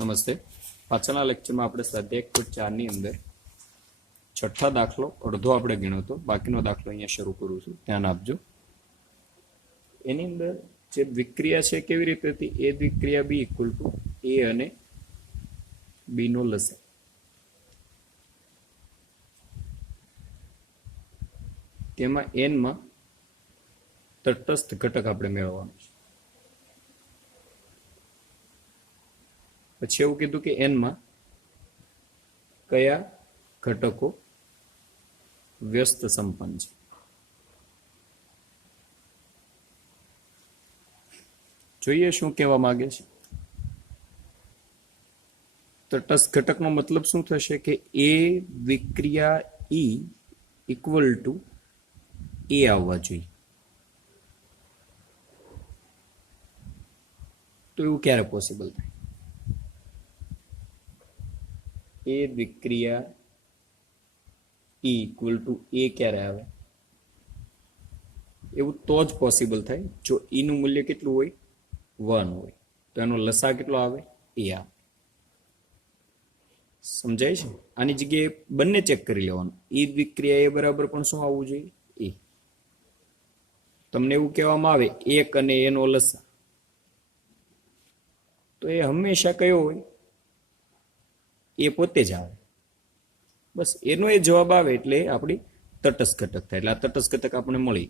નમસ્તે. પાછળના લેક્ચરમાં આપણે સ્વાધ્યાય 1.4 ની અંદર છઠ્ઠા દાખલો અડધો આપણે ગણ્યો હતો. બાકીનો દાખલો અહીંયા શરૂ કરું છું, ધ્યાન આપજો. એની અંદર જે દ્વિક્રિયા છે કેવી રીતે હતી, એ દ્વિક્રિયા બી ઇક્વલ ટુ એ અને બી નો લસા. તેમાં એન માં તટસ્થ ઘટક આપણે મેળવવાનો છે. પછી એવું કીધું કે એન માં કયા ઘટકો વ્યસ્ત સંપન્ન છે. જોઈએ શું કહેવા માંગે છે. તટસ્થ ઘટકનો મતલબ શું થશે કે એ વિક્રિયા ઈ ઇક્વલ ટુ એ આવવા જોઈએ. તો એવું ક્યારે પોસિબલ થાય? એ વિક્રિયા ઈ ઇક્વલ ટુ એ ક્યારે આવે? એવું તો જ પોસિબલ થાય જો ઈ નું મૂલ્ય કેટલું હોય, 1 હોય, તો એનો લસા કેટલો આવે, એ આવે. સમજાય છે? આની જગ્યાએ બંને ચેક કરી લેવાનું. ઈ વિક્રિયા એ બરાબર પણ શું આવવું જોઈએ, એ. તમને એવું કહેવામાં આવે 1 અને એનો લસા, તો એ હંમેશા કયો હોય, એ પોતે જ આવે. બસ એનો એ જવાબ આવે એટલે આપણી તટસ્થ ઘટક થાય. એટલે આ તટસ્થ ઘટક આપણે મળી.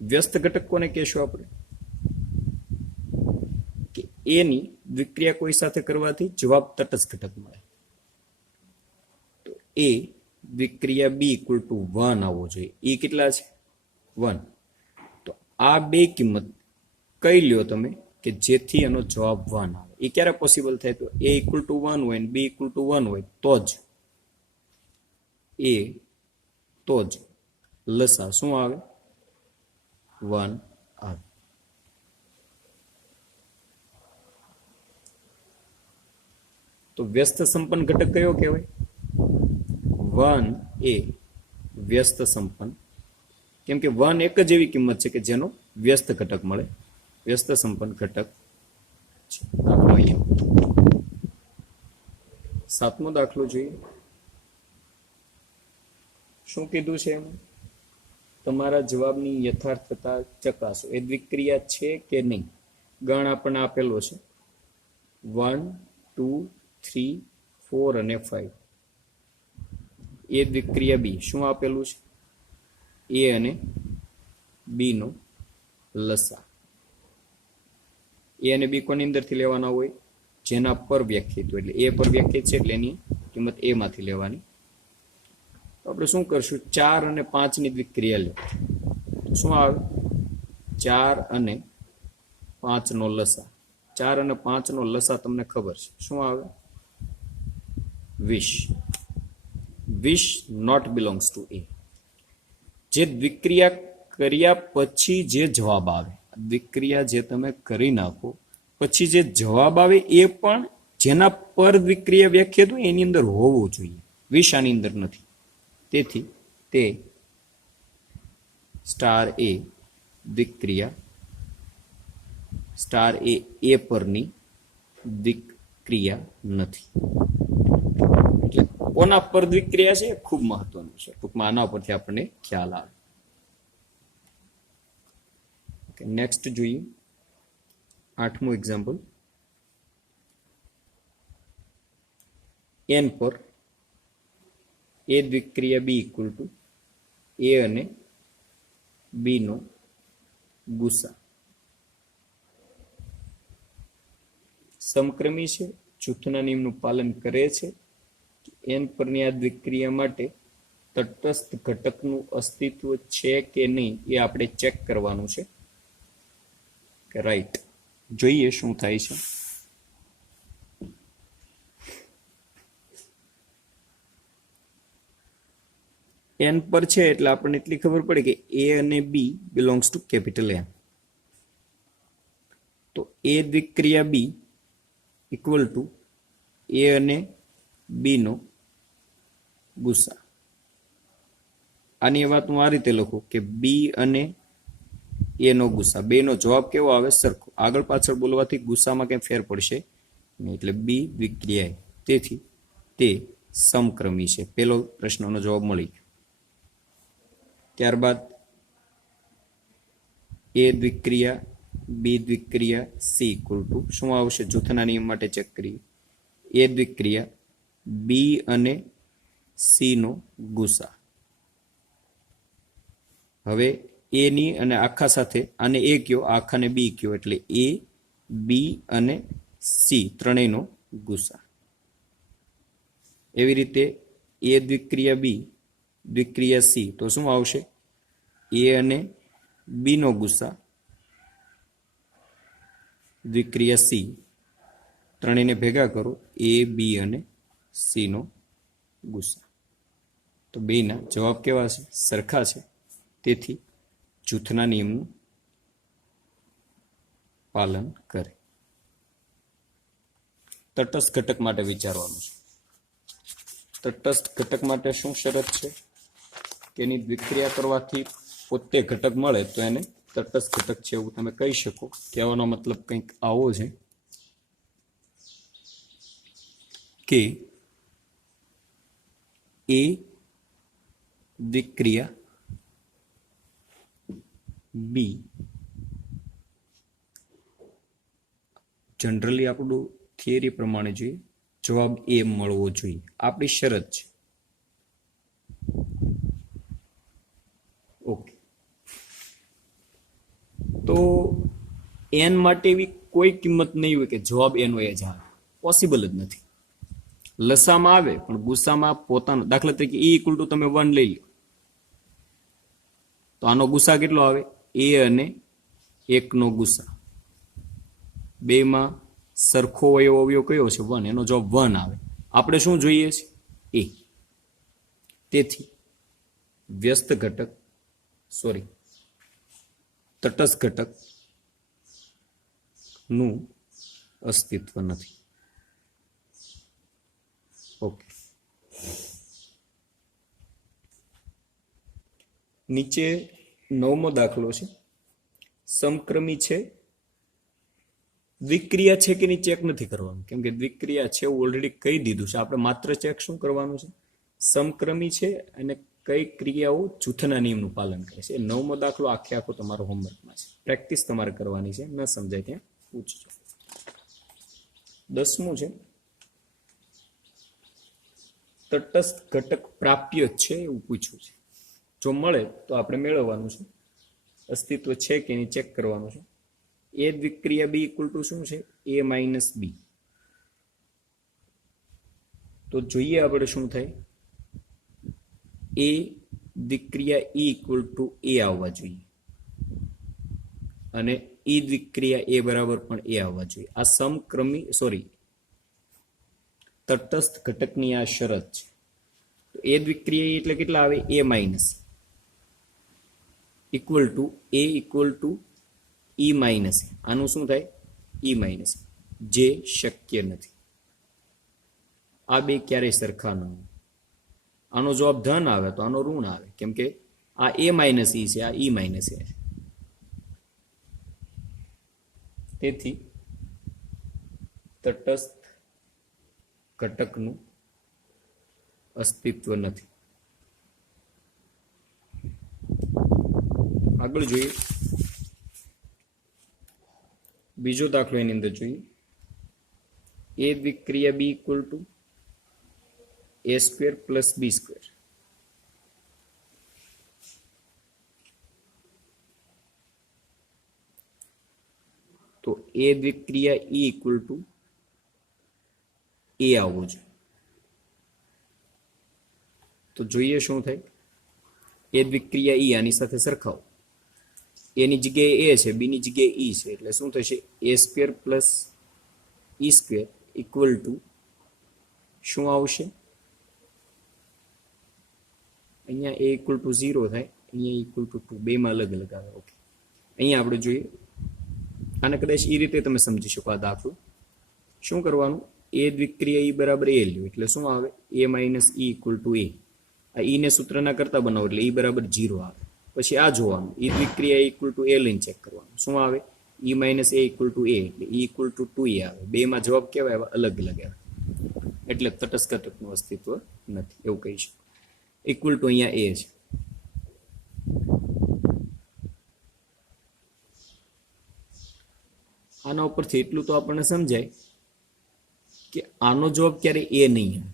વ્યસ્ત ઘટક કોને કહેશું આપણે? કે એની વિક્રિયા કોઈ સાથે કરવાથી જવાબ તટસ્થ ઘટક મળે. તો એ વિક્રિયા બી ઇક્વલ ટુ 1 આવવો જોઈએ. એ કેટલા છે? 1. તો આ બે કિંમત કઈ લ્યો તમે કે જેથી એનો જવાબ 1 આવે. એ ક્યારે પોસિબલ થાય? તો એ ઇક્વલ ટુ 1 હોય ને બી ઇક્વલ ટુ 1 હોય તો જ લસા શું આવે, 1 આવે. તો વ્યસ્ત સંપન્ન ઘટક કયો કહેવાય? 1 એ વ્યસ્ત સંપન્ન. કેમ કે 1 એક જ એવી કિંમત છે કે જેનો વ્યસ્ત ઘટક મળે. વ્યસ્ત સંપન્ન ઘટક. દાખલો અહીંયા 7મો દાખલો જોઈએ. શું કીધું છે એમાં? તમારા જવાબની યથાર્થતા ચકાસો. એ દ્વિક્રિયા છે કે નહીં. ગણ આપણને આપેલો છે 1, 2, 3, 4 અને 5. એ દ્વિક્રિયા બી શું આપેલું છે? એ અને બી નો લસા. એ અને બી કોની અંદરથી લેવાના હોય? જેના પર વ્યાખ્યાયિત હોય. એટલે એ પર વ્યાખ્યાયિત છે એટલે એની કિંમત એ માંથી લેવાની. તો આપણે શું કરશું? 4 અને 5 ની દ્વિક્રિયા લે. શું આવે? 4 અને 5 નો લસા. 4 અને 5 નો લસા તમને ખબર છે શું આવે? 20. 20 નોટ બિલોંગ્સ ટુ એ. જે દ્વિક્રિયા કર્યા પછી જે જવાબ આવે, દ્વિક્રિયા જે તમે કરી નાખો પછી જે જવાબ આવે એ પણ જેના પર દ્વિક્રિયા વ્યાખ્યાત હોય એની અંદર હોવું જોઈએ. 20 આની અંદર નથી. તેથી તે સ્ટાર એ દ્વિક્રિયા, સ્ટાર એ પરની દ્વિક્રિયા નથી. એટલે કોના પર દ્વિક્રિયા છે ખૂબ મહત્વનું છે. ટૂંકમાં આના પરથી આપણને ખ્યાલ આવે. નેક્સ્ટ જોઈએ 8મું એક્ઝામ્પલ. એન પર એ દ્વિક્રિયા બી ઇક્વલ ટુ એ અને બી નો ગુસા. સમક્રમી છે, જૂથના નિયમનું પાલન કરે છે. એન પરની આ દ્વિક્રિયા માટે તટસ્થ ઘટકનું અસ્તિત્વ છે કે નહીં એ આપણે ચેક કરવાનું છે. રાઈટ. જોઈએ શું થાય છે. એન પર છે એટલે આપણને એટલી ખબર પડે કે એ અને B belongs to capital N. તો એ દ્વિક્રિયા બી ઇક્વલ ટુ એ અને બી નો ગુસા. આની વાત હું આ રીતે લખું કે બી અને એ નો ગુસ્સા. બે નો જવાબ કેવો આવે? સરખો. આગળ પાછળ બોલવાથી ગુસ્સામાં કંઈ ફેર પડશે નહીં, એટલે બી દ્વિક્રિયા. તેથી તે સમક્રમી છે. પેલો પ્રશ્નનો જવાબ મળી ગયો. ત્યારબાદ એ દ્વિક્રિયા બી દ્વિક્રિયા સી ઇક્વલ ટુ શું આવશે? જૂથના નિયમ માટે ચેક કરીએ. એ દ્વિક્રિયા બી અને સી નો ગુસા. હવે એ ની અને આખા સાથે આને એ કયો, આખાને બી કયો, એટલે એ બી અને સી ત્રણેયનો ગુસા. એવી રીતે એ દ્વિક્રિયા બી દ્વિક્રિયા સી તો શું આવશે? એ અને બી નો ગુસા દ્વિક્રિયા સી ત્રણેયને ભેગા કરો, એ બી અને સી નો ગુસા. તો બેના જવાબ કેવા છે? સરખા છે. તેથી જૂથના નિયમનું પાલન કરે. તટસ્થ ઘટક માટે વિચારવાનું છે. તટસ્થ ઘટક માટે શું શરત છે? કે એની દ્વિક્રિયા કરવાથી પોતે ઘટક મળે તો એને તટસ્થ ઘટક છે એવું તમે કહી શકો. કહેવાનો મતલબ કંઈક આવો છે કે એ દ્વિક્રિયા બી જનરલી આપણું થિયરી પ્રમાણે જોઈએ, જવાબ એ મળવો જોઈએ. આપણી શરત છે. ઓકે. તો એન માટે એવી કોઈ કિંમત નહીં હોય કે જવાબ એનો એ જ આવે. પોસિબલ જ નથી. લસામાં આવે પણ ગુસ્સામાં પોતાનો, દાખલા તરીકે એ ઇક્વલ ટુ તમે 1 લઈ લો તો આનો ગુસ્સા કેટલો આવે? એ અને 1 નો ગુસ્સા. બેમાં સરખો અવયવ કયો છે? 1. એનો જવાબ 1 આવે. આપણે શું જોઈએ છે? એ. તેથી વ્યસ્ત ઘટક તટસ્થ ઘટક નું અસ્તિત્વ નથી. ઓકે. નીચે 9મો દાખલો છે. સમક્રમી છે, દ્વિક્રિયા છે કે નહીં ચેક નથી કરવાનું, કેમ કે દ્વિક્રિયા છે એવું ઓલરેડી કહી દીધું છે. આપણે માત્ર ચેક શું કરવાનું છે? સમક્રમી છે અને કઈ ક્રિયાઓ જૂથના નિયમનું પાલન કરે છે. 9મો દાખલો આખો તમારો હોમવર્કમાં છે. પ્રેક્ટિસ તમારે કરવાની છે. ન સમજાય ત્યાં પૂછજો. 10મું છે. તટસ્થ ઘટક પ્રાપ્ય છે એવું પૂછ્યું છે. જો મળે તો આપણે મેળવવાનું છે. અસ્તિત્વ છે કે નહીં ચેક કરવાનું છે. એ દ્વિક્રિયા બી ઇક્વલ ટુ શું છે? એ માઇનસ બી. તો જોઈએ આપણે શું થાય. એ દ્વિક્રિયા ઈ ઇક્વલ ટુ એ આવવા જોઈએ અને ઈ દ્વિક્રિયા એ બરાબર પણ એ આવવા જોઈએ. આ સમક્રમી તટસ્થ ઘટકની આ શરત છે. તો એ દ્વિક્રિયા એટલે કેટલા આવે? A minus equal to A equal to E minus. આનું શું થાય? ઈ માઇનસ, જે શક્ય નથી. આ બે ક્યારેય સરખા ન હોય. આનો જવાબ ધન આવે તો આનો ઋણ આવે, કેમ કે આ એ માઇનસ ઈ છે, આ ઈ માઇનસ એ છે. તેથી તટસ્થ ઘટકનું અસ્તિત્વ નથી. આગળ જોઈએ. બીજો દાખલો એની અંદર જોઈએ. એ દ્વિક્રિયા B equal to A square plus B square. તો એ દ્વિક્રિયા ઈ ઇક્વલ ટુ એ આવવો જોઈએ. તો જોઈએ શું થાય. એ દ્વિક્રિયા ઈ આની સાથે સરખાવો. એની જગ્યાએ એ છે, બીની જગ્યાએ ઈ છે, એટલે શું થશે? A square plus E square equal to શું આવશે? અહીંયા એ ઇક્વલ ટુ 0 થાય, અહીંયા ઇક્વલ ટુ 2. બેમાં અલગ અલગ આવે. ઓકે. અહીંયા આપણે જોઈએ. આને કદાચ એ રીતે તમે સમજી શકો. આ દાખલો શું કરવાનું? એ દ્વિક્રિયા ઈ બરાબર એ લ્યો એટલે શું આવે? A minus E equal to A. આ ઈ ને સૂત્રના કરતા બનાવો એટલે ઈ બરાબર 0 આવે. પછી આ જોવાનું ઈ દ્વિક્રિયા ઇક્વલ ટુ એ લઈને ચેક કરવાનું શું આવે ઈ માઇનસ એ ઇક્વલ ટુ એ એટલે ઈ ઇક્વલ ટુ 2e આવે બેમાં જવાબ કેવા આવે અલગ અલગ આવે એટલે તટસ્થ ઘટકનું અસ્તિત્વ નથી એવું કહી શકો ઇક્વલ ટુ અહીંયા એ છે આના ઉપરથી એટલું તો આપણને સમજાય કે આનો જવાબ ક્યારે એ નહીં આવે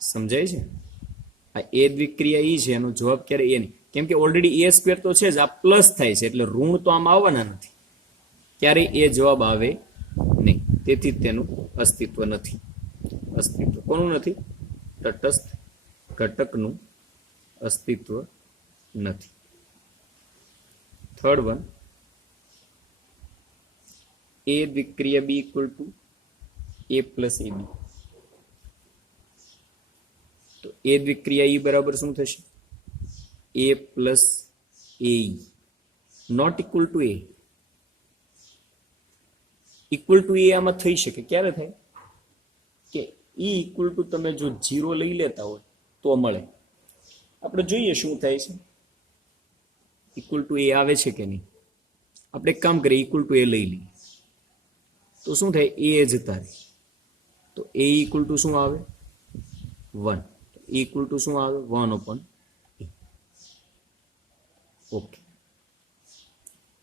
સમજાય છે આ એ દ્વિક્રિયા ઈ છે એનો જવાબ ક્યારે એ નહીં કેમ કે ઓલરેડી એ સ્ક્વેર તો છે જ આ પ્લસ થાય છે એટલે ઋણ તો આમ આવવાના નથી ક્યારે એ જવાબ આવે નહીં તેથી તેનું અસ્તિત્વ નથી અસ્તિત્વ કોનું નથી તટસ્થ ઘટકનું અસ્તિત્વ નથી થર્ડ વન એ દ્વિક્રિયા B equal to A plus A B તો એ દ્વિક્રિયા ઈ બરાબર શું થશે A plus A not equal to A equal to A આમાં થઈ શકે ક્યારે થાય કે ઈ ઇક્વલ ટુ તમે જો 0 લઈ લેતા હોય તો મળે આપણે જોઈએ શું થાય છે ઇક્વલ ટુ એ આવે છે કે નહીં આપણે એક કામ કરીએ ઇક્વલ ટુ એ લઈ લઈએ તો શું થાય એ જતા રહે તો એ ઇક્વલ ટુ શું આવે 1 ઇક્વલ ટુ શું આવે 1 upon e ઓકે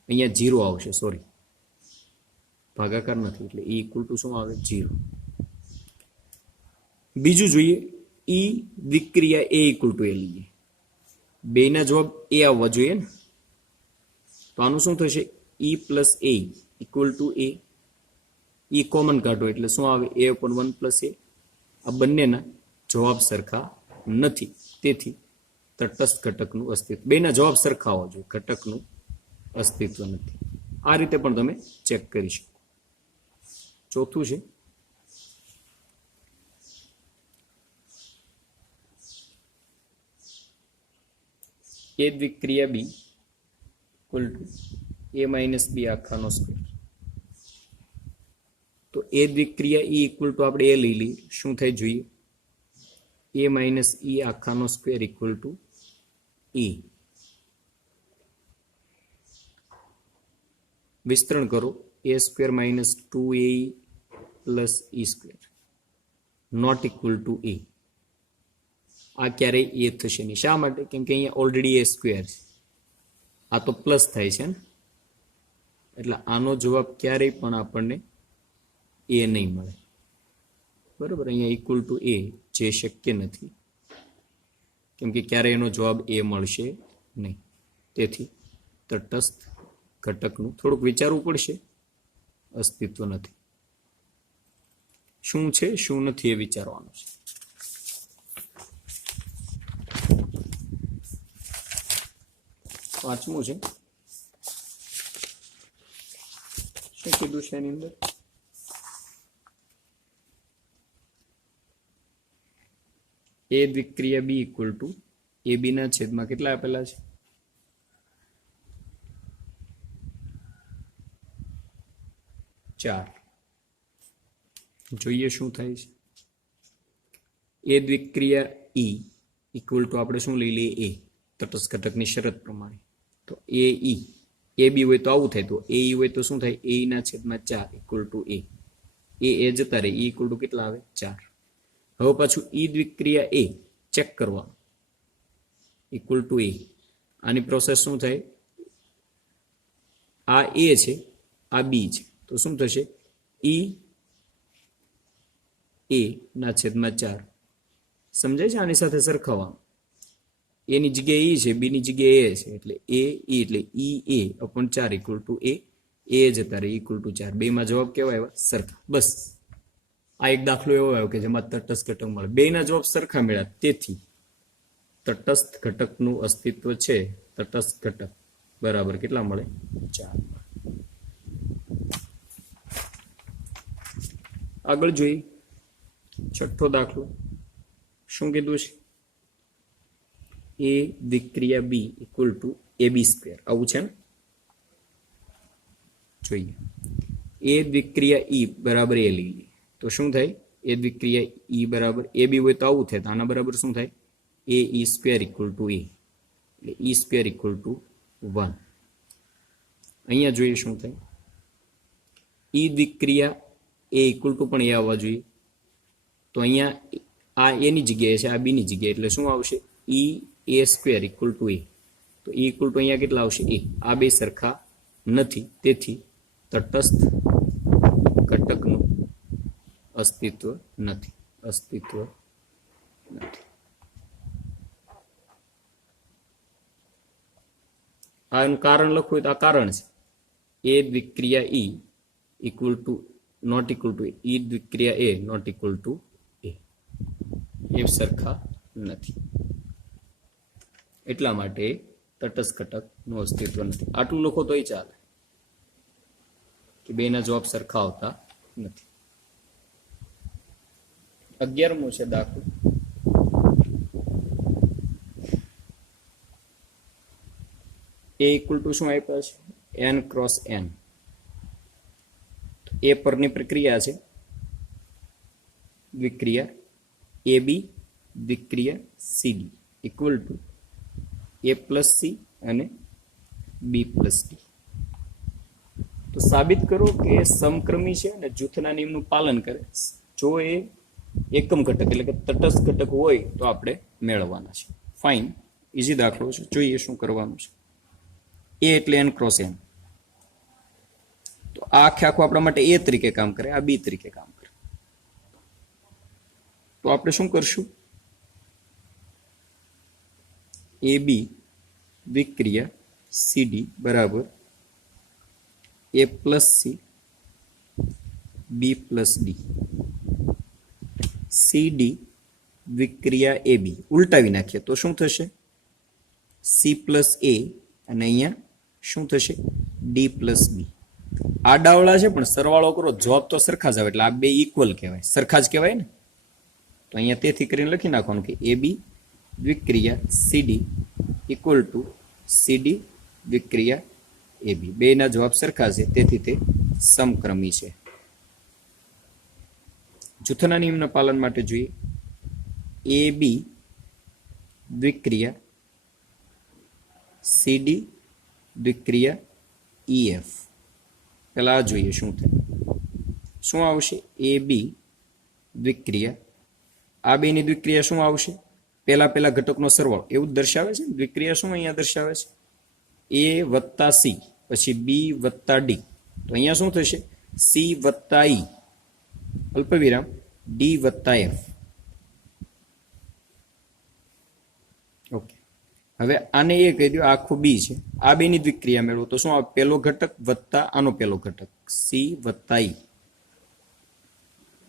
અહીંયા 0 આવશે સોરી ભાગાકાર નથી એટલે e ઇક્વલ ટુ શું આવે 0 બીજું જોઈએ e દ્વિક્રિયા a ઇક્વલ ટુ એ લઈએ બેના જવાબ એ આવવા જોઈએ ને તો આનું શું થશે e plus a equal to a e common કાઢો એટલે શું આવે a upon 1 પ્લસ a આ બંનેના જવાબ સરખા નથી તેથી તટસ્થ ઘટકનું અસ્તિત્વ બેના જવાબ સરખા હોવા જોઈએ ઘટકનું અસ્તિત્વ નથી આ રીતે પણ તમે ચેક કરી શકો ચોથું છે એ દ્વિક્રિયા B equal to A minus B આખાનો સ્ક્વેર તો એ દ્વિક્રિયા ઈ ઇક્વલ ટુ આપણે એ લઈ લઈએ શું થાય જોઈએ એ માઇનસ ઈ આખાનો સ્ક્વેર ઇક્વલ ટુ ઈ વિસ્તરણ કરો A square minus 2a plus E square not equal to A આ ક્યારેય એ થશે નહીં શા માટે કેમ કે અહીંયા ઓલરેડી એ સ્ક્વેર છે આ તો પ્લસ થાય છે ને એટલે આનો જવાબ ક્યારેય પણ આપણને એ નહીં મળે બરાબર અહીંયા ઇક્વલ ટુ એ જે શક્ય નથી કેમ કે ક્યારે એનો જવાબ એ મળશે નહીં તેથી તટસ્થ ઘટકનું થોડુંક વિચારવું પડશે અસ્તિત્વ નથી શું છે શું નથી એ વિચારવાનું છે પાંચમું છે શું કીધું છે એની અંદર એ દ્વિક્રિયા બી ઇક્વલ ટુ એ બી ના છેદમાં કેટલા આપેલા છે 4 જોઈએ શું થાય છે એ દ્વિક્રિયા ઈ ઇક્વલ ટુ આપણે શું લઈ લઈએ એ તટસ્થ ઘટકની શરત પ્રમાણે તો એ ઈ એ બી હોય તો આવું થાય તો એ ઈ હોય તો શું થાય એ ના છેદમાં 4 ઇક્વલ ટુ એ જતા રહે ઈ ઇક્વલ ટુ કેટલા આવે 4 હવે પાછું ઈ દ્વિક્રિયા એ ચેક કરવાનું ઇક્વલ ટુ એ આની પ્રોસેસ શું થાય આ એ છે આ બી છે તો શું થશે ઈ એ ના છેદમાં 4 સમજાય છે આની સાથે સરખાવવાનું એની જગ્યાએ ઈ છે બી ની જગ્યાએ એ છે એટલે એ ઈ એટલે ઈ એ અપોન 4 ઇક્વલ ટુ એ જતા રહે ઇક્વલ ટુ 4 બેમાં જવાબ કેવા આવ્યા સરખા બસ આ એક દાખલો એવો આવ્યો કે જેમાં તટસ્થ ઘટક મળે બેના જવાબ સરખા મળ્યા તેથી તટસ્થ ઘટકનું અસ્તિત્વ છે તટસ્થ ઘટક બરાબર કેટલા મળે 4 આગળ જોઈએ છઠ્ઠો દાખલો શું કીધું છે એ દ્વિક્રિયા B equal to A B square આવું છે ને જોઈએ એ દ્વિક્રિયા ઈ બરાબર એ લઈ લઈએ તો શું થાય એ દ્વિક્રિયા ઈ બરાબર એ બી હોય તો આવું થાય તો આના બરાબર શું થાય એ ઈ સ્ક્વેર ઇક્વલ ટુ એ એટલે ઈ સ્ક્વેર ઇક્વલ ટુ 1. અહીંયા જોઈએ શું થાય ઈ દ્વિક્રિયા એ ઇક્વલ ટુ પણ એ આવવા જોઈએ તો અહીંયા આ એની જગ્યાએ છે આ બીની જગ્યાએ એટલે શું આવશે ઈ એ સ્ક્વેર ઇક્વલ ટુ એ તો ઈ ઇક્વલ ટુ અહીંયા કેટલા આવશે એ આ બે સરખા નથી તેથી તટસ્થ ઘટકનું અસ્તિત્વ નથી આનું કારણ લખવું હોય તો આ કારણ છે એ દ્વિક્રિયા E equal to not equal to E દ્વિક્રિયા A not equal to A સરખા નથી એટલા માટે તટસ્થ ઘટકનું અસ્તિત્વ નથી. આટલું લખો તોય ચાલે કે બેના જવાબ સરખા આવતા નથી. 11મો છે દાખલો એ ઇક્વલ ટુ શું આપ્યા છે n ક્રોસ n એ પરની પ્રક્રિયા છે દ્વિક્રિયા એ બી દ્વિક્રિયા C D equal to A plus C અને બી પ્લસ ડી. તો સાબિત કરો કે સમક્રમી છે અને જૂથના નિયમનું પાલન કરે. જો એ એકમ ઘટક એટલે કે તટસ્થ ઘટક હોય તો આપણે મેળવવાના છે. ફાઇન, ઇઝી દાખલો છે. જોઈએ શું કરવાનું છે. એ એટલે n ક્રોસ n તો આ આખું આપણા માટે એ તરીકે કામ કરે આ બી તરીકે કામ કરે તો આપણે શું કરશું એ બી દ્વિક્રિયા સી ડી બરાબર A plus C B plus D C D દ્વિક્રિયા એ બી ઉલટાવી નાખીએ તો શું થશે સી પ્લસ એ અને અહીંયા શું થશે ડી પ્લસ બી. આડાવડા છે પણ સરવાળો કરો જવાબ તો સરખા જ આવે એટલે આ બે ઇક્વલ કહેવાય સરખા જ કહેવાય ને. તો અહીંયા તેથી કરીને લખી નાખવાનું કે એ બી દ્વિક્રિયા C D equal to C D દ્વિક્રિયા એ બી બેના જવાબ સરખા છે તેથી તે સમક્રમી છે. જૂથના નિયમના પાલન માટે જોઈએ એ બી દ્વિક્રિયા સી ડી દ્વિક્રિયા ઈ એફ. પહેલા આ જોઈએ શું થાય શું આવશે એ બી દ્વિક્રિયા આ બેની દ્વિક્રિયા શું આવશે પહેલા ઘટકનો સરવાળો એવું જ દર્શાવે છે. દ્વિક્રિયા શું અહીંયા દર્શાવે છે એ વત્તા સી પછી બી વત્તા ડી તો અહીંયા શું થશે સી વત્તા ઈ અલ્પવિરામ ડી વત્તા એફ. ઓકે હવે આને એ કહી દો આખું બી છે આ બેની દ્વિક્રિયા મેળવો તો શું આવે પહેલો ઘટક વત્તા આનો પહેલો ઘટક સી વત્તા ઈ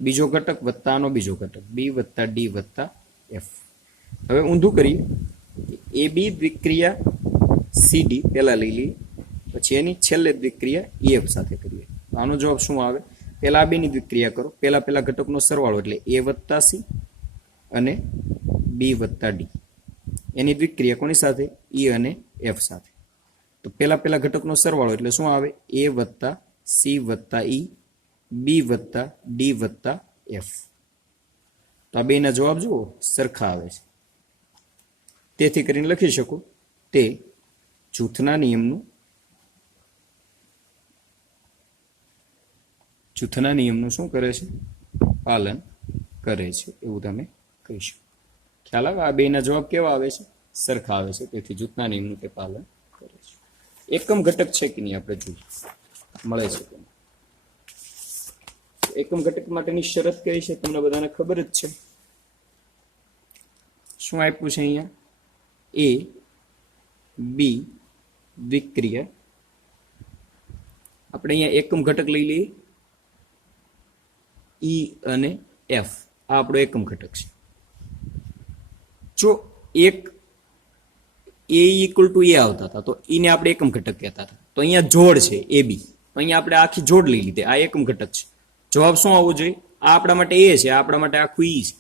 બીજો ઘટક વત્તા આનો બીજો ઘટક બી વત્તા ડી વત્તા એફ. હવે ઊંધું કરીએ એ બી દ્વિક્રિયા સી ડી પહેલા લઈ લઈએ પછી એની છેલ્લે દ્વિક્રિયા ઈ એફ સાથે કરીએ તો આનો જવાબ શું આવે પહેલા આ બેની દ્વિક્રિયા કરો પહેલા ઘટકનો સરવાળો એટલે એ વત્તા સી અને બી વત્તા ડી એની દ્વિક્રિયા કોની સાથે ઈ અને એફ સાથે તો પહેલા ઘટકનો સરવાળો એટલે શું આવે એ વત્તા સી વત્તા ઈ બી વત્તા ડી વત્તા એફ. તો આ બેના જવાબ જુઓ સરખા આવે છે તેથી કરીને લખી શકો તે જૂથના નિયમનું શું કરે છે પાલન કરે છે એવું તમે કહી શકો. ખ્યાલ આવે આ બેના જવાબ કેવા આવે છે સરખા આવે છે તેથી જૂથના નિયમનું તે પાલન કરે છે. એકમ ઘટક છે કે નહીં આપણે જોઈએ મળે છે કે એકમ ઘટક માટેની શરત કઈ છે તમને બધાને ખબર જ છે. શું આપ્યું છે અહીંયા એ બી દ્વિક્રિયા આપણે અહીંયા એકમ ઘટક લઈ લઈએ ઈ અને એફ આ આપણો એકમ ઘટક છે. જો એક એ ઇક્વલ ટુ એ આવતા હતા તો ઈને આપણે એકમ ઘટક કહેતા હતા તો અહીંયા જોડ છે એ બી અહીંયા આપણે આખી જોડ લઈ લીધી આ એકમ ઘટક છે. જવાબ શું આવવો જોઈએ આ આપણા માટે એ છે આપણા માટે આખું ઈ છે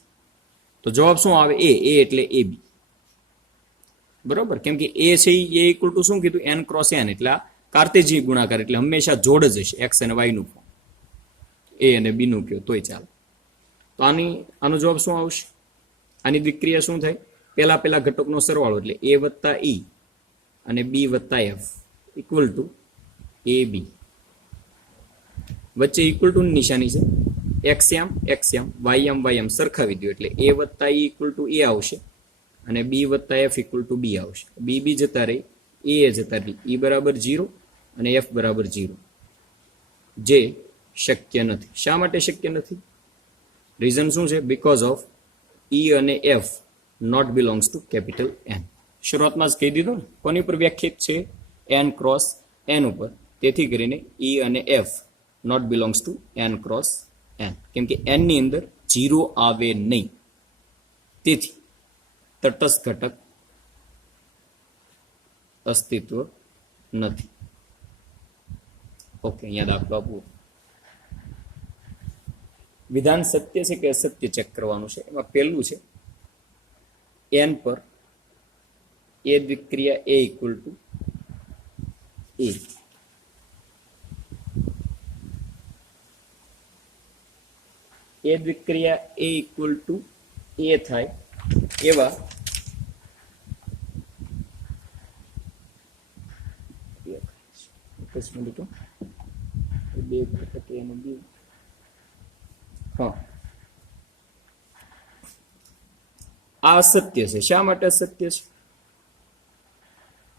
તો જવાબ શું આવે એ એટલે એ બી બરોબર કેમ કે એ છે એ ઇક્વલ ટુ શું કીધું એન ક્રોસ એન એટલે આ કાર્તેજીય ગુણાકાર એટલે હંમેશા જોડ જ હશે એક્સ અને વાય નું એ અને બી નું કયો તોય ચાલે. તો તો આનો જવાબ શું આવશે? આની દ્વિક્રિયા શું થાય? પેલા ઘટકનો સરવાળો એટલે a વત્તા e અને b વત્તા f ઇક્વલ ટુ ab. વચ્ચે ઇક્વલ ટુ નિશાની છે, x y સરખાવી દો એટલે a વત્તા e ઇક્વલ ટુ a આવશે અને b વત્તા f ઇક્વલ ટુ b આવશે. b જતા રહી, a જતા રહી, e બરાબર 0 અને f બરાબર 0, જે શક્ય નથી. શા માટે શક્ય નથી? રીઝન શું છે? બીકોઝ ઓફ e અને f not belongs to capital N. શરૂઆતમાં જ કહી દીધું ને, કોની ઉપર વ્યાખ્યાયિત છે? n ક્રોસ n ઉપર. તેથી કરીને e અને f not belongs to n cross n, કેમ કે n ની અંદર 0 આવે નહીં. તેથી તટસ્થ ઘટક અસ્તિત્વ નથી. ઓકે, અહીંયા દાખલો આપવો. વિધાન સત્ય છે કે અસત્ય ચેક કરવાનું છે. એમાં પહેલું છે n પર a દ્વિક્રિયા a equal to a. a દ્વિક્રિયા a equal to a થાય એવા બે ઘટક a અને b. હા, આ અસત્ય છે. શા માટે અસત્ય છે?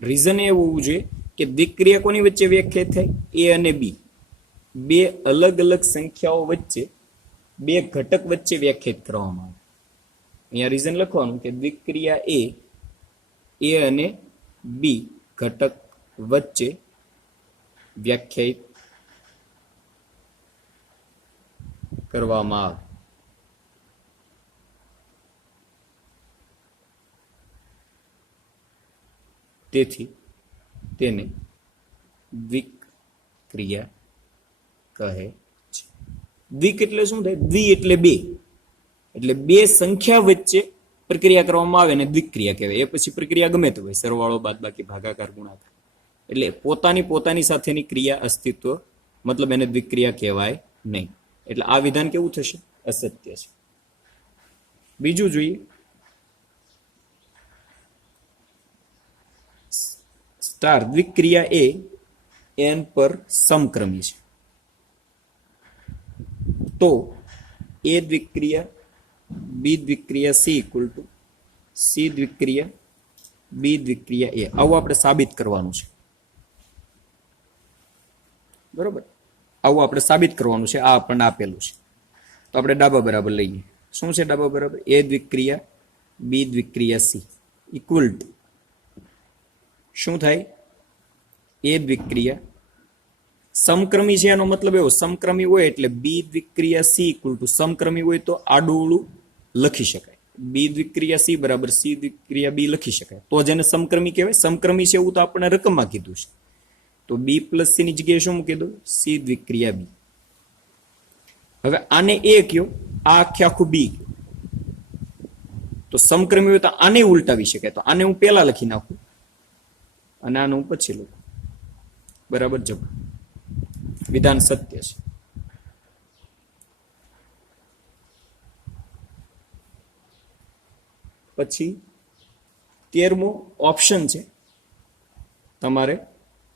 રીઝન એ હોવું જોઈએ કે દ્વિક્રિયા કોની વચ્ચે વ્યાખ્યાયિત થાય? a અને b. બે અલગ અલગ સંખ્યાઓ વચ્ચે, બે ઘટક વચ્ચે વ્યાખ્યાયિત કરવામાં આવે. અહીંયા રીઝન લખવાનું કે દ્વિક્રિયા a અને b ઘટક વચ્ચે વ્યાખ્યાયિત કરવામાં આવે. તેથી તેને દ્વિક્રિયા કહે છે. દ્વિક એટલે શું થાય? દ્વિ એટલે બે, એટલે બે સંખ્યા વચ્ચે પ્રક્રિયા કરવામાં આવે ને દ્વિક્રિયા કહેવાય. એ પછી પ્રક્રિયા ગમે તે હોય, સરવાળો, બાદબાકી, ભાગાકાર, ગુણાકાર, એટલે પોતાની સાથેની ક્રિયા અસ્તિત્વ, મતલબ એને દ્વિક્રિયા કહેવાય નહીં. એટલે આ વિધાન કેવું થશે? અસત્ય છે. બીજું જોઈએ, સ્ટાર દ્વિક્રિયા એ n પર સમક્રમી છે, તો a દ્વિક્રિયા b દ્વિક્રિયા c equal to c દ્વિક્રિયા b દ્વિક્રિયા a. આવું આપણે સાબિત કરવાનું છે. બરોબર, આવું આપણે સાબિત કરવાનું છે. આ આપણને આપેલું છે, તો આપણે ડાબા બરાબર લઈએ. શું છે ડાબા બરાબર? a દ્વિક્રિયા b દ્વિક્રિયા c equal to શું થાય? a દ્વિક્રિયા સમક્રમી છે, એનો મતલબ એવો, સમક્રમી હોય એટલે b દ્વિક્રિયા c ઇક્વલ ટુ, સમક્રમી હોય તો આડું લખી શકાય. b દ્વિક્રિયા c બરાબર c દ્વિક્રિયા b લખી શકાય, તો જેને સમક્રમી કહેવાય. સમક્રમી છે એવું તો આપણે રકમમાં કીધું છે, તો b પ્લસ c ની જગ્યાએ શું મૂકી દો? c દ્વિક્રિયા b. હવે આને a કયો, આ આખું b કયો, તો સમક્રમી હોય તો આને ઉલટાવી શકાય. તો આને હું પહેલા લખી નાખું અને આને હું પછી લખું. બરાબર જવાબ. વિધાન સત્ય છે. પછી 13મો ઓપ્શન છે, તમારે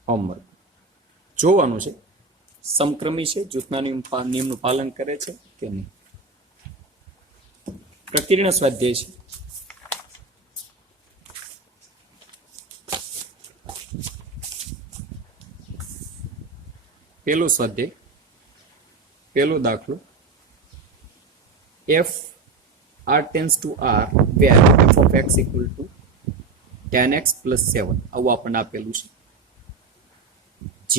હોમવર્ક જોવાનું છે. સમક્રમી છે, જૂથના નિયમનું પાલન કરે છે કે નહીં. પ્રકીર્ણ સ્વાધ્યાય છે. પહેલો સ્વાધ્યાય, પહેલો દાખલો, f r tends to r where f of x equal to 10x plus 7. આવું આપણને આપેલું છે. g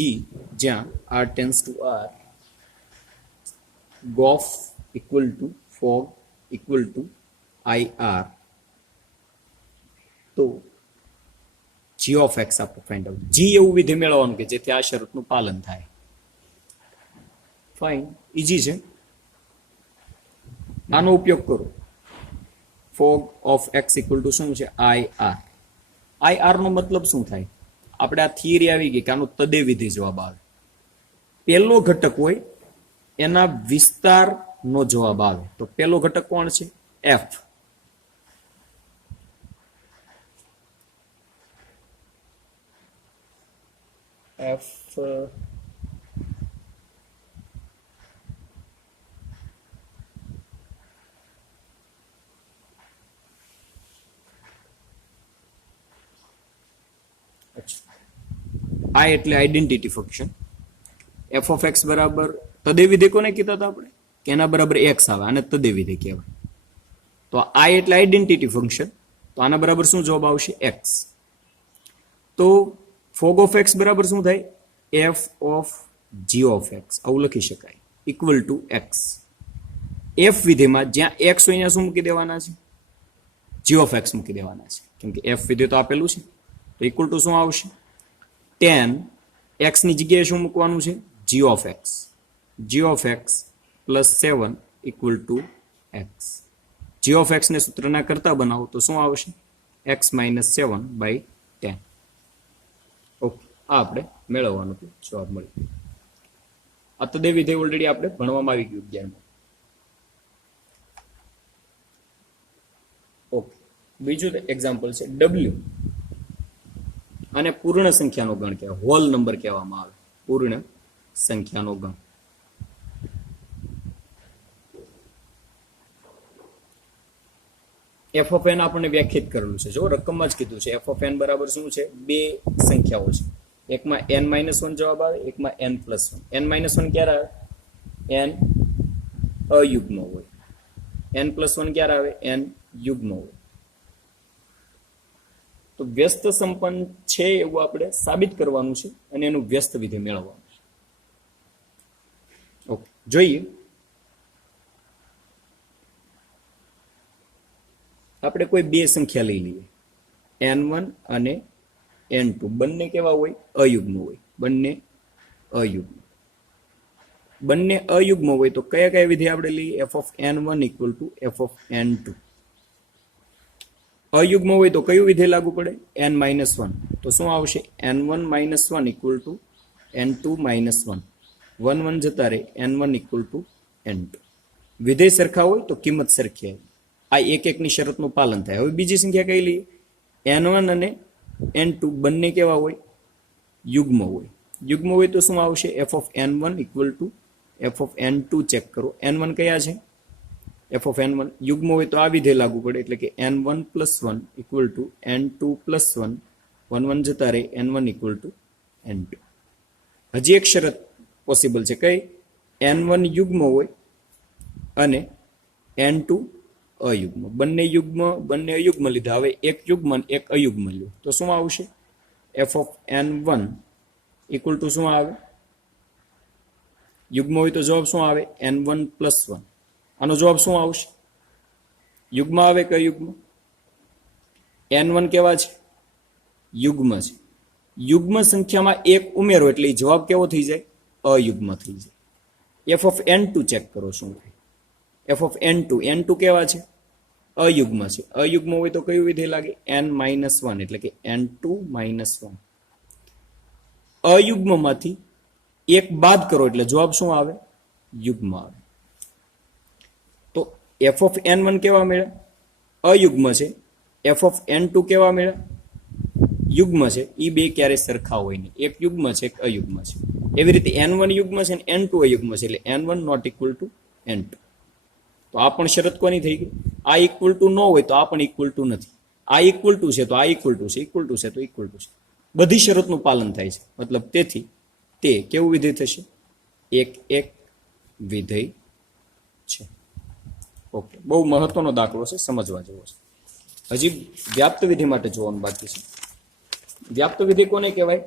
જ્યાં r tends to r, gof equal to fog equal to ir, તો g of x આપણે ફાઇન્ડ આઉટ. g એવું વિધેય મેળવવાનું કે જેથી આ શરતનું પાલન થાય. ફાઇન, ઈઝી છે. આનો ઉપયોગ કરો. Fog of x equal to શું છે? IR. IR નો મતલબ શું થાય? આપણે આ થિયરી આવી ગઈ કે આનો તદે વિધેય જવાબ આવે. પહેલો ઘટક હોય એના વિસ્તાર નો જવાબ આવે તો પહેલો ઘટક કોણ છે? એફ. એફ આ એટલે identity function. F of x બરાબર તદે વિધેય કોને કીધા હતા આપણે? કે એના બરાબર એક્સ આવે, આને તદે વિધેય કહેવાય. તો આ એટલે આઈડેન્ટિટી ફંક્શન, તો આના બરાબર શું જવાબ આવશે? એક્સ. તો ફોગ ઓફ એક્સ બરાબર શું થાય? F of g of x, આવું લખી શકાય, ઇક્વલ ટુ એક્સ. એફ વિધેયમાં જ્યાં એક્સ હોય ત્યાં શું મૂકી દેવાના છે? જી ઓફ એક્સ મૂકી દેવાના છે, કેમ કે એફ વિધેય તો આપેલું છે. તો ઇક્વલ ટુ શું આવશે? ટેન એક્સ ની જગ્યાએ શું મૂકવાનું છે? G of X. G of X plus 7 equal to X. G of X ને સૂત્રના કરતા બનાવો તો શું આવશે? X minus 7/10. ઓકે, આ આપણે મેળવવાનું જવાબ મળી. આ તદે વિધેય ઓલરેડી આપણે ભણવામાં આવી ગયું 11માં. ઓકે, બીજું એક્ઝામ્પલ છે ડબલ્યુ. આને પૂર્ણ સંખ્યાનો ગણ કહેવાય, હોલ નંબર કહેવામાં આવે, પૂર્ણ સંખ્યાનો ગણ. એફ ઓફ એન આપણને વ્યાખ્યાયિત કરેલું છે, જો રકમમાં જ કીધું છે. એફ ઓફ એન બરાબર શું છે? બે સંખ્યાઓ છે, એકમાં n-1 જવાબ આવે, એકમાં n+1. n-1 ક્યારે આવે? n અયુગ્મ હોય. n+1 ક્યારે આવે? n યુગ્મ હોય. તો વ્યસ્ત સંપન્ન છે એવું આપણે સાબિત કરવાનું છે અને એનું વ્યસ્ત વિધેય મેળવવાનું છે. ઓકે, જોઈએ. આપણે કોઈ બે સંખ્યા લઈ લઈએ, n1 અને n2. બંને કેવા હોય? અયુગ્મ હોય. બંને અયુગ્મ. બંને અયુગ્મ હોય તો કયા કયા વિધેય આપણે લઈએ? F of n1 equal to f of n2. અયુગ્મ હોય તો કયું વિધેય લાગુ પડે? n-1. તો શું આવશે? n1-1 equal to n2-1. 1 જતા રહે, n1 ઇક્વલ ટુ n2. વિધેય સરખા હોય તો કિંમત સરખી આવે. આ એક એકની શરતનું પાલન થાય. હવે બીજી સંખ્યા કઈ લઈએ? n1 અને n2 બંને કેવા હોય? યુગ્મ હોય. યુગ્મ હોય તો શું આવશે? F of n1 equal to f of n2. Check કરો, n1 કયા છે? F of n1. યુગ્મ હોય તો આ વિધેય લાગુ પડે, એટલે કે n1+1 ઇક્વલ ટુ n2+1. 1 જતા રહે, n1 ઇક્વલ ટુ n2. હજી એક શરત પોસિબલ છે, કઈ? n1 યુગ્મ હોય અને n2 અયુગ્મ. બંને યુગ્મ, બંને અયુગ્મ લીધા. હવે એક યુગ્મ એક અયુગ્મ લ્યો તો શું આવશે? F of n1 equal to શું આવે? યુગ્મ હોય તો જવાબ શું આવે? n1+1. આનો જવાબ શું આવશે? યુગ્મ આવે કે અયુગ્મ? n1 કેવા છે? યુગ્મ છે. યુગ્મ સંખ્યામાં એક ઉમેરો એટલે જવાબ કેવો થઈ જાય? અયુગ્મ થઈ જાય. એફ ઓફ n2 ચેક કરો શું થાય? એફ ઓફ n2 કેવા છે? અયુગ્મ છે. અયુગ્મ હોય તો કયું વિધેય લાગે? n-1 એટલે કે n2-1. અયુગ્મમાંથી એક બાદ કરો એટલે જવાબ શું આવે? યુગ્મ આવે. તો એફ ઓફ n1 કેવા મળ્યા? અયુગ્મ છે. એફ ઓફ n2 કેવા મળ્યા? યુગ્મ છે. એ બે ક્યારે સરખા હોય નહીં, એક યુગ્મ છે એક અયુગ્મ છે. એવી રીતે n1 યુગ્મ છે અને n2 અયુગ્મ છે, એટલે n1 not equal two n2. તો આ પણ શરત કોની થઈ ગઈ? આ ઇક્વલ ટુ ન હોય તો આ પણ ઇક્વલ ટુ નથી. આ ઇક્વલ ટુ છે તો આ ઇક્વલ ટુ છે, ઇક્વલ ટુ છે તો ઇક્વલ ટુ છે. બધી શરતનું પાલન થાય છે. મતલબ તેથી તે કેવું વિધેય થશે? એક એક વિધેય છે. ઓકે, બહુ મહત્વનો દાખલો છે, સમજવા જેવો છે. હજી વ્યાપ્ત વિધિ માટે જોવાનું બાકી છે. વ્યાપ્ત વિધિ કોને કહેવાય?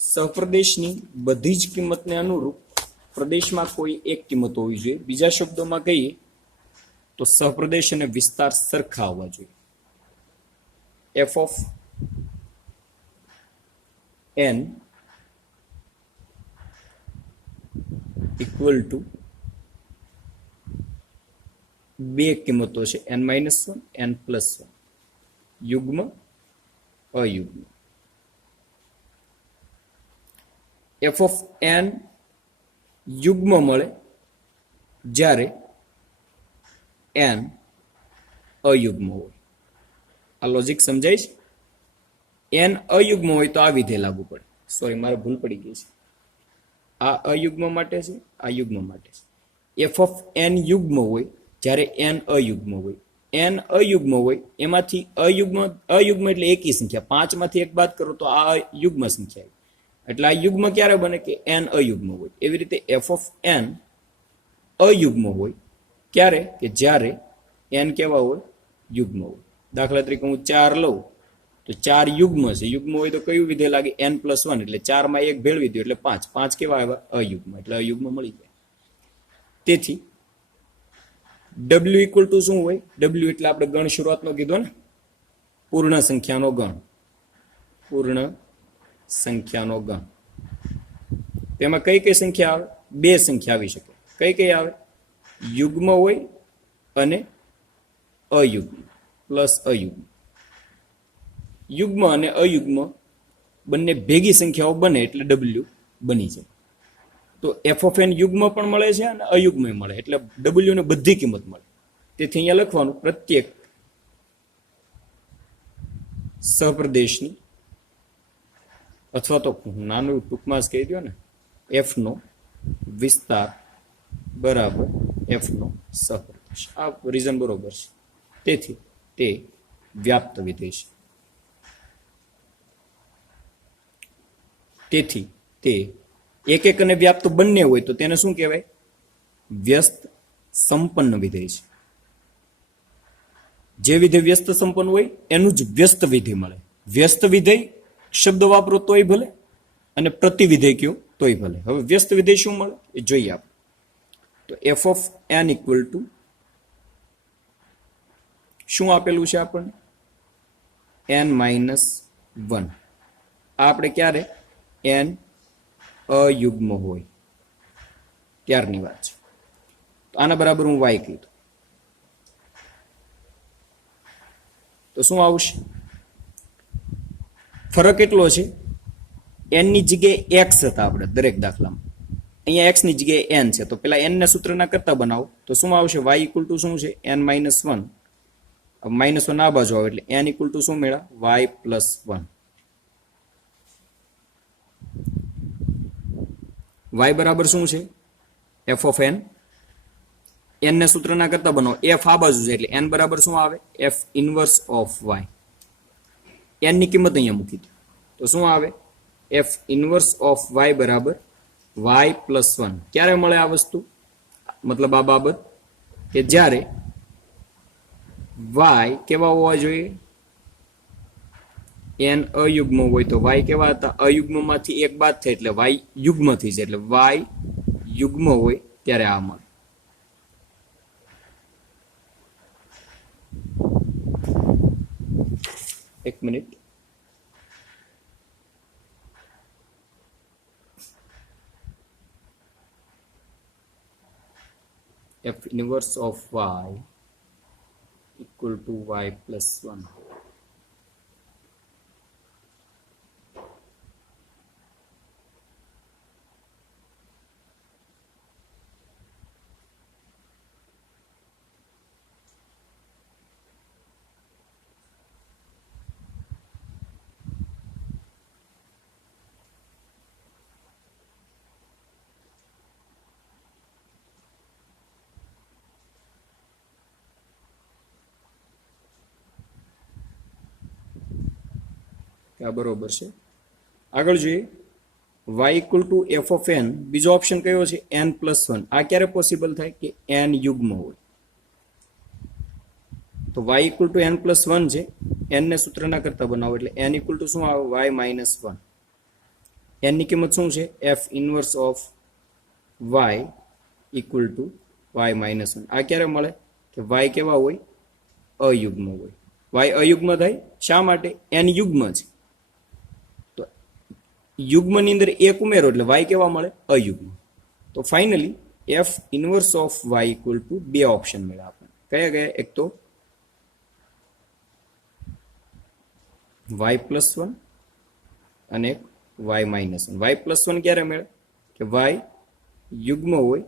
સહપ્રદેશની બધી જ કિંમતને અનુરૂપ પ્રદેશમાં કોઈ એક કિંમત હોવી જોઈએ. બીજા શબ્દોમાં કહીએ તો સહપ્રદેશ અને વિસ્તાર સરખા હોવા જોઈએ. F of n equal to બે કિંમતો છે, n-1 n+1. યુગ્મ અયુગ્મ. એફ ઓફ n યુગ્મ મળે જ્યારે n અયુગ્મ હોય. આ લોજિક સમજાય છે? n અયુગ્મ હોય તો આ વિધેય લાગુ પડે. સોરી, મારે ભૂલ પડી ગઈ છે. આ અયુગ્મ માટે છે, આ યુગ્મ માટે છે. એફ ઓફ n યુગ્મ હોય જ્યારે n અયુગ્મ હોય. n અયુગ્મ હોય એમાંથી અયુગ્મ એટલે એકી સંખ્યા, 5 માંથી એક બાદ કરો તો આ યુગ્મ સંખ્યા. એટલે આ યુગ્મ ક્યારે બને કે n અયુગ્મ હોય. એવી રીતે એફ ઓફ n અયુગ્મ હોય ક્યારે કે જ્યારે n કેવા હોય? યુગ્મ હોય. દાખલા તરીકે હું 4 લઉં તો 4 યુગ્મ છે. યુગ્મ હોય તો કયું વિધેય લાગે? n+1 એટલે 4 માં 1 ભેળવી દો એટલે 5. 5 કેવા આવ્યા? અયુગ્મ. એટલે અયુગ્મ મળી જાય. તેથી w ઇક્વલ ટુ શું હોય? w એટલે આપણે ગણ શરૂઆતનો કીધો ને, પૂર્ણ સંખ્યાનો ગણ. પૂર્ણ સંખ્યાનો ગણ. તેમાં કઈ કઈ સંખ્યા આવે? 2 સંખ્યા આવી શકે. કઈ કઈ આવે? યુગ્મ હોય અને અયુગ્મ પ્લસ અયુગ્મ. યુગ્મ અને અયુગ્મ બંને ભેગી સંખ્યાઓ બને એટલે w બની જાય. તો એફ ઓફ એન યુગ્મ પણ મળે છે અને અયુગ્મ મળે, એટલે w ને બધી કિંમત મળે. તેથી અહીંયા લખવાનું પ્રત્યેક સહપ્રદેશની, અથવા તો નાનું ટૂંકમાં જ કહી દો ને, એફ નો વિસ્તાર બરાબર એફ નો સહપ્રદેશ. આ રીઝન બરોબર છે. તેથી તે વ્યાપ્ત વિધેય છે. તેથી તે એક અને વ્યાપ્ત બંને હોય તો તેને શું કહેવાય? વ્યસ્ત સંપન્ન વિધેય છે. જે વિધેય વ્યસ્ત સંપન્ન હોય એનું જ વ્યસ્ત વિધેય મળે. વ્યસ્ત વિધેય શબ્દ વાપરો તોય ભલે અને પ્રતિવિધેય કયો તોય ભલે. હવે વ્યસ્ત વિધેય શું મળે એ જોઈએ આપણે. તો F of n equal to શું આપેલું છે આપણને? n-1. આ આપણે ક્યારે? n અયુગ્મ હોય ત્યારની વાત છે. તો આના બરાબર હું y કીધું તો શું આવશે? ફરક એટલો છે, n ની જગ્યાએ x હતા આપણે દરેક દાખલામાં, અહીંયા x ની જગ્યાએ n છે. તો પેલા n ને સૂત્રના કરતા બનાવો તો શું આવશે? y ઇક્વલ ટુ શું છે? n-1. -1 આ બાજુ આવે એટલે n ઇક્વલ ટુ શું મેળવ્યા? y+1. y બરાબર શું છે? F of n. n ને સૂત્રના કરતા બનાવો, f આ બાજુ છે એટલે n બરાબર શું આવે? f inverse of y. n ની કિંમત અહીંયા મૂકી દો તો શું આવે? f ઇનવર્સ ઓફ y બરાબર y+1. ક્યારે મળે આ વસ્તુ? મતલબ આ બાબત કે જ્યારે y કેવા હોવા જોઈએ? n અયુગ્મ હોય તો y કેવા હતા? અયુગ્મમાંથી એક બાદ થાય એટલે y યુગ્મ થઈ જાય. એટલે y યુગ્મ હોય ત્યારે આ મળે. એક minute. f inverse of y equal to y+1. આ બરોબર છે. આગળ જોઈએ, y equal to f of n. બીજો ઓપ્શન કયો છે? n+1. આ ક્યારે પોસિબલ થાય? કે n યુગ્મ હોય. તો y ઇક્વલ ટુ n+1 છે. n ને સૂત્રના કરતા બનાવો એટલે n ઇક્વલ ટુ શું આવે? y-1. n ની કિંમત શું છે? f inverse of y equal to y-1. આ ક્યારે મળે? કે y કેવા હોય? અયુગ્મ હોય. y અયુગ્મ થાય શા માટે? n યુગ્મ છે. યુગ્મની અંદર એક ઉમેરો એટલે y કેવા મળે? અયુગ્મ. તો finally f inverse of y equal to 2 option મળ્યા આપણને. કયા કયા? એક તો y+1 અને y-1. y+1 ક્યારે મળે? કે y યુગ્મ હોય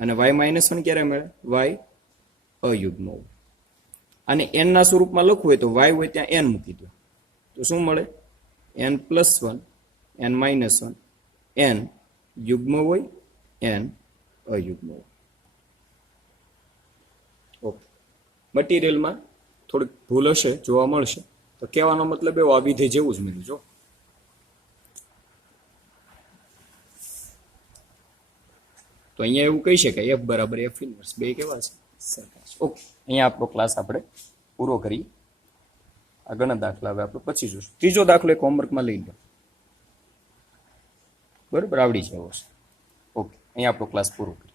અને y-1 ક્યારે મળે? y અયુગ્મ હોય. અને n ના સ્વરૂપમાં લખવું હોય તો y હોય ત્યાં n મૂકી દો તો શું મળે? n+1 n-1 n યુગ્મ હોય n અયુગ્મ હોય. ઓકે, મટીરિયલમાં થોડીક ભૂલ હશે, જોવા મળશે. તો કહેવાનો મતલબ એવો, આ વિધેય જેવું જ મળ્યું. જો તો અહીંયા એવું કહી શકાય f બરાબર f ઇન્વર્સ, બે કેવા છે? સરખા છે. ઓકે, અહીંયા આપણો ક્લાસ આપણે પૂરો કરી. આગળના દાખલા હવે આપણે પછી જોઈશું. ત્રીજો દાખલો એક હોમવર્કમાં લઈ લો, બરાબર? આવડી જવો છે. ઓકે, અહીંયા આપણો ક્લાસ પૂરો કરીએ.